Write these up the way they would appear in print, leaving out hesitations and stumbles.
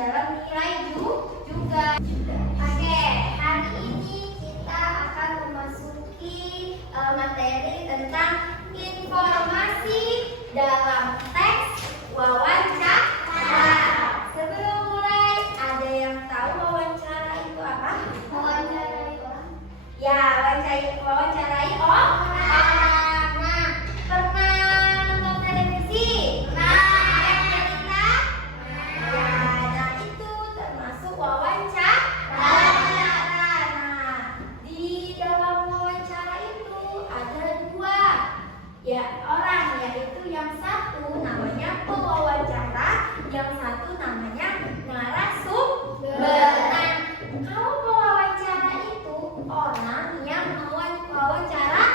dalam nilai juga. Oke, hari ini kita akan memasuki materi tentang informasi dalam teks wawancara. Sebelum mulai, ada yang tahu wawancara itu apa? Wawancarai orang. Ya, wawancarai orang. Nah, pernah nonton televisi? Ya, orang, yaitu yang satu namanya pewawancara, yang satu namanya narasumber. Nah, kalau pewawancara itu orang yang mewawancarai,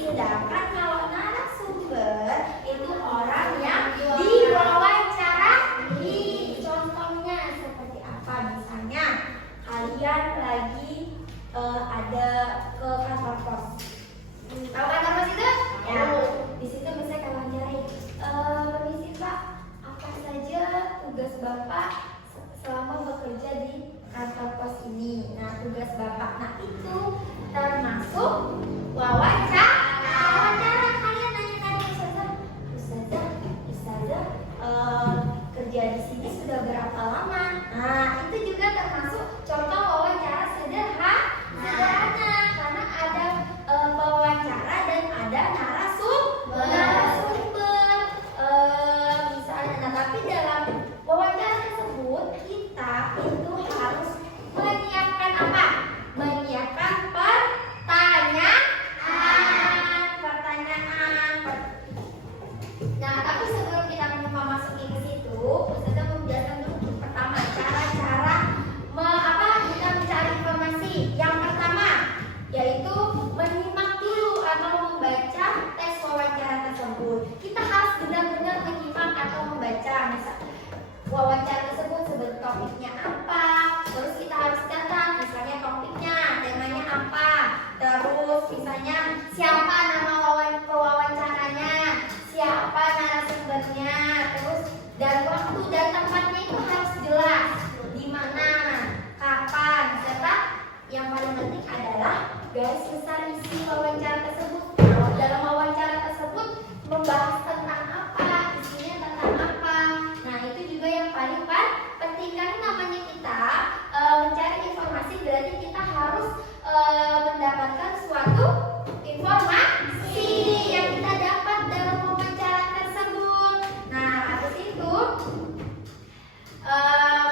sedangkan kalau narasumber itu orang yang diwawancarai. Contohnya seperti apa? Misalnya kalian lagi ada ke kantor pos. Tahu kantor pos itu? Ya, di situ bisa wawancarai. Permisi Pak, apa saja tugas Bapak selama bekerja di kantor pos ini? Nah, tugas Bapak, nah itu termasuk wawancara. Kalian nanya-nanya Ustazah, kerja di sini sudah berapa lama? Nah, itu juga termasuk contoh wawancara sederhana, karena ada pewawancara dan ada narasumber. Misalnya, nah tapi dalam wawancara tersebut kita itu harus menyiapkan apa? Menyiapkan pertanyaan. Nah, tapi sebelum kita memasuki ke situ, Ustazah menjelaskan dulu pertama cara-cara kita mencari informasi. Yang pertama yaitu menyimak dulu atau membaca tes wawancara tersebut. Kita harus benar-benar menyimak atau membaca misal wawancara tersebut sebut topiknya apa, terus kita harus catat misalnya topiknya, temanya apa, terus misalnya siapa nama pewawancaranya, siapa narasumbernya, terus dan waktu dan tempatnya itu harus jelas, di mana, kapan, serta yang paling penting adalah garis besar isi wawancara tersebut. Kalau dalam wawancara tersebut membahas tentang apa, isinya tentang apa. Nah, itu juga yang paling penting, karena namanya kita mencari informasi, berarti kita harus mendapatkan suatu informasi yang kita dapat dalam wawancara tersebut. Nah, habis itu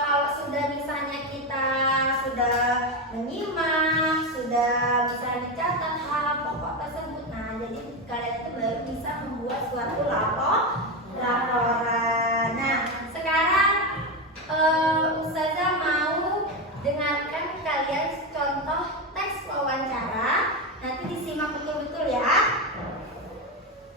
kalau sudah misalnya kita sudah menyimak, sudah bisa mencatat hal pokok tersebut, nah jadi kalian itu baru bisa membuat suatu laporan. Nah, sekarang Ustazah mau dengarkan kalian contoh teks wawancara. Nanti disimak betul-betul ya.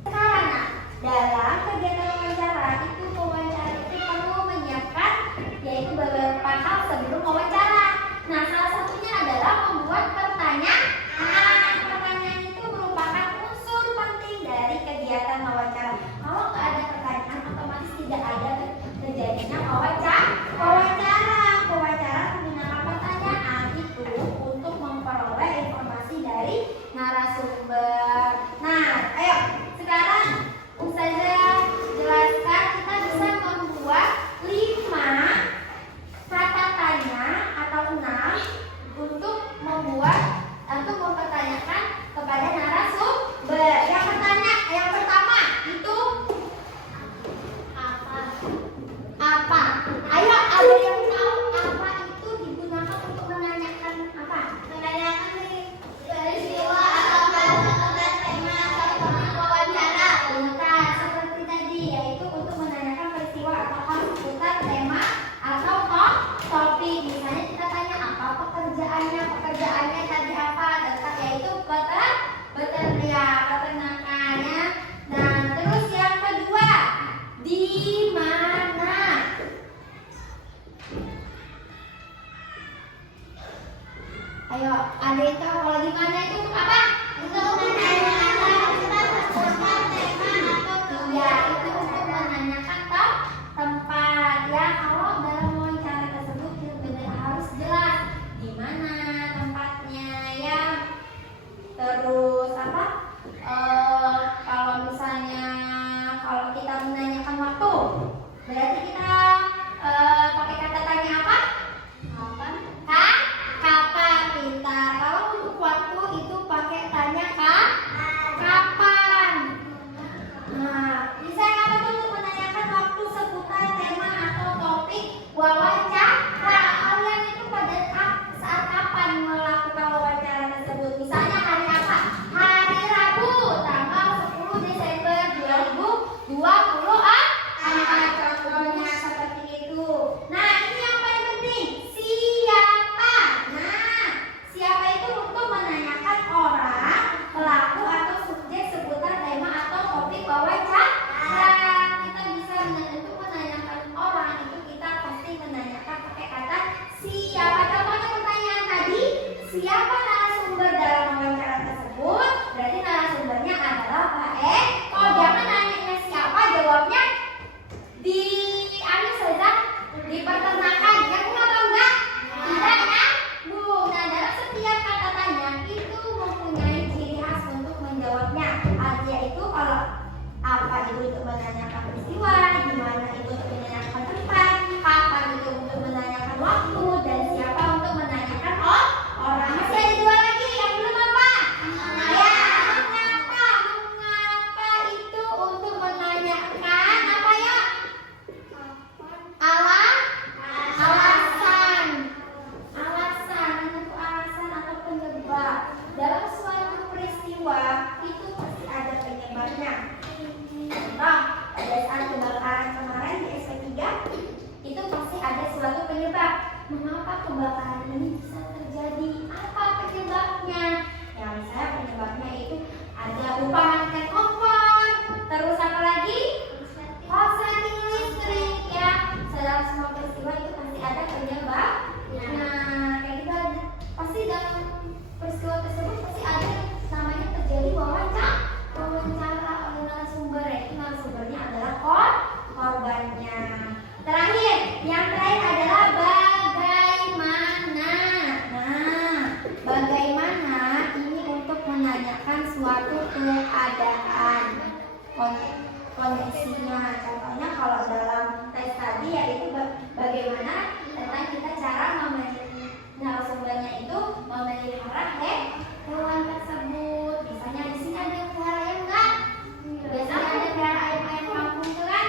Sekarang, dalam kegiatan wawancara itu pewawancara itu perlu menyiapkan yaitu beberapa hal sebelum wawancara. Nah, salah satunya adalah membuat pertanyaan. Pertanyaan itu merupakan unsur penting dari kegiatan wawancara. Kalau nggak ada pertanyaan, otomatis tidak ada terjadinya wawancara. Menggunakan pertanyaan itu untuk memperoleh informasi dari narasumber. Nah, ayo sekarang Ustazah jelaskan kita bisa membuat 5 kata tanya atau 6 untuk membuat atau mempertanyakan kepada narasumber. Yang pertama itu apa? Ayo, ada yang tahu apa itu digunakan untuk menanyakan apa? Menanyakan peristiwa atau tema atau wawancara. Benar, seperti tadi, yaitu untuk menanyakan peristiwa atau hal seputar tema atau topik. Misalnya kita tanya apa pekerjaannya tadi apa, tetap yaitu peternakannya. Nah, terus yang kedua, di mana? Ayo, ada yang tahu kalau di mana itu apa? Untuk menanyakan tempat, tema atau ya, itu untuk menanyakan tempat. Ya, kalau dalam kebakaran ini bisa terjadi? Apa penyebabnya? Ya misalnya penyebabnya itu ada lupa matikan kompor, terus apa lagi? Korsleting listrik ya. Dalam semua peristiwa itu pasti ada penyebab. Nah, kayak gitu pasti dalam peristiwa tersebut pasti ada yang namanya terjadi wawancara oleh narasumber, yaitu narasumbernya adalah korbannya. Terakhir, yang terakhir adalah bagaimana. Nah, bagaimana ini untuk menanyakan suatu keadaan, kondisinya. Contohnya kalau dalam tes tadi yaitu bagaimana tentang kita cara narasumbernya itu memelihara hewan tersebut. Misalnya di sini ada yang pelihara ayam nggak? Biasanya ada pelihara ayam kampung itu kan?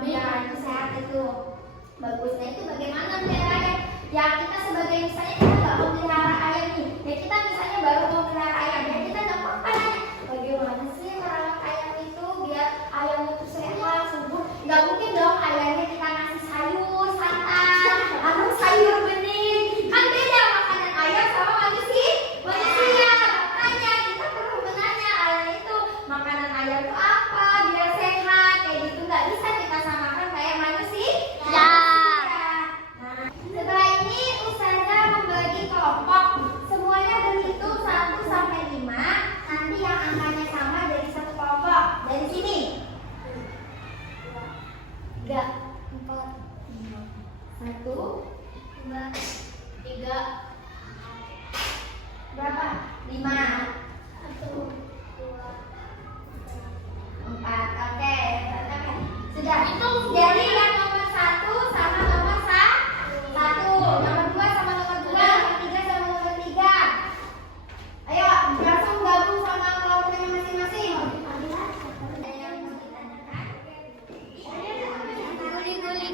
Ya, itu sehat itu. Bagusnya itu bagaimana pelihara ayam? Ya kita sebagai misalnya kita nggak mau pelihara ayam nih. Ya kita misalnya baru mau pelihara ayam. Ya kita nggak apa-apa nanya. Bagaimana sih merawat ayam itu biar ayamnya itu sehat, subur? Nggak mungkin dong ayamnya kita ngasih sayur, santan, atau sayur bening. Kan beda makanan ayam sama manusia. Makanya kita perlu menanya ayam itu makanan ayam itu apa biar sehat kayak gitu. Nggak bisa kita samakan kayak manusia. Nah, setelah ini Ustazah membagi kelompok. Semuanya berhitung 1 sampai 5. Nanti yang angkanya sama dari satu kelompok. Dari sini 3, 4, 5, 1, 2, 3, berapa? 5, 1, 2, 4. Oke. Sudah. Jadi yang nomor 1 sama nomor 1, nomor 2 sama nomor 2, nomor 3 sama nomor 3. Ayo langsung gabung sama kelompoknya masing-masing. Ada yang mau ditanyakan? Guli-guli.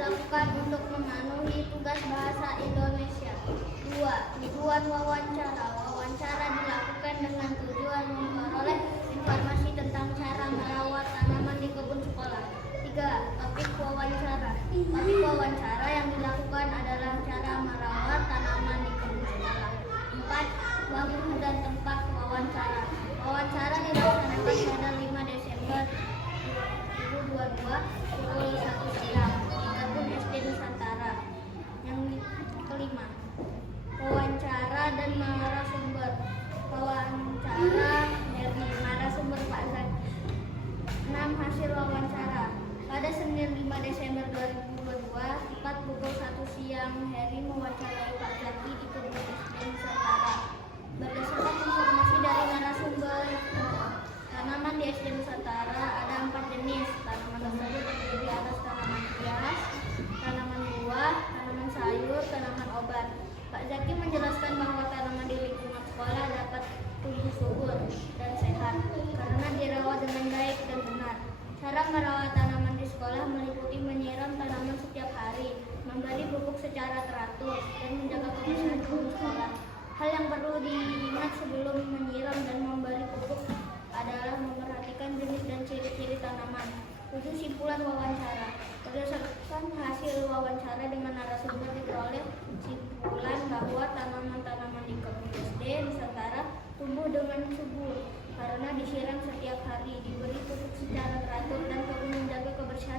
dilakukan untuk memenuhi tugas bahasa Indonesia. 2. Tujuan wawancara. Wawancara dilakukan dengan tujuan memperoleh informasi tentang cara merawat tanaman di kebun sekolah. 3. Topik wawancara. Topik wawancara yang dilakukan adalah cara merawat tanaman di kebun sekolah. 4. Waktu dan tempat wawancara. Wawancara dilaksanakan pada 5 Desember 2022 pukul 1 siang di Kebun SD Nusantara. Yang kelima, wawancara dan narasumber. Wawancara dari narasumber Pak Zaki. 6. Hasil wawancara. Pada Senin 5 Desember 2022 tepat pukul 1 siang, Heri mewawancarai Pak Zaki di Kebun SD Nusantara. Berdasarkan informasi dari narasumber, tanaman di SD Nusantara ada 4 jenis. Tanaman tersebut terdiri atas tanaman hias, tanaman buah, tanaman sayur, tanaman obat. Pak Zaki menjelaskan bahwa tanaman di lingkungan sekolah dapat tumbuh subur dan sehat karena dirawat dengan baik dan benar. Cara merawat tanaman di sekolah meliputi menyiram tanaman setiap hari, memberi pupuk secara teratur, dan menjaga kebersihan kebun sekolah. Hal yang perlu diingat sebelum menyiram dan memberi pupuk adalah memperhatikan jenis dan ciri-ciri tanaman. 7. Simpulan wawancara. Berdasarkan hasil wawancara dengan narasumber diperoleh simpulan bahwa tanaman-tanaman di Kebun SD Nusantara tumbuh dengan subur karena disiram setiap hari, diberi pupuk secara teratur, dan perlu menjaga kebersihan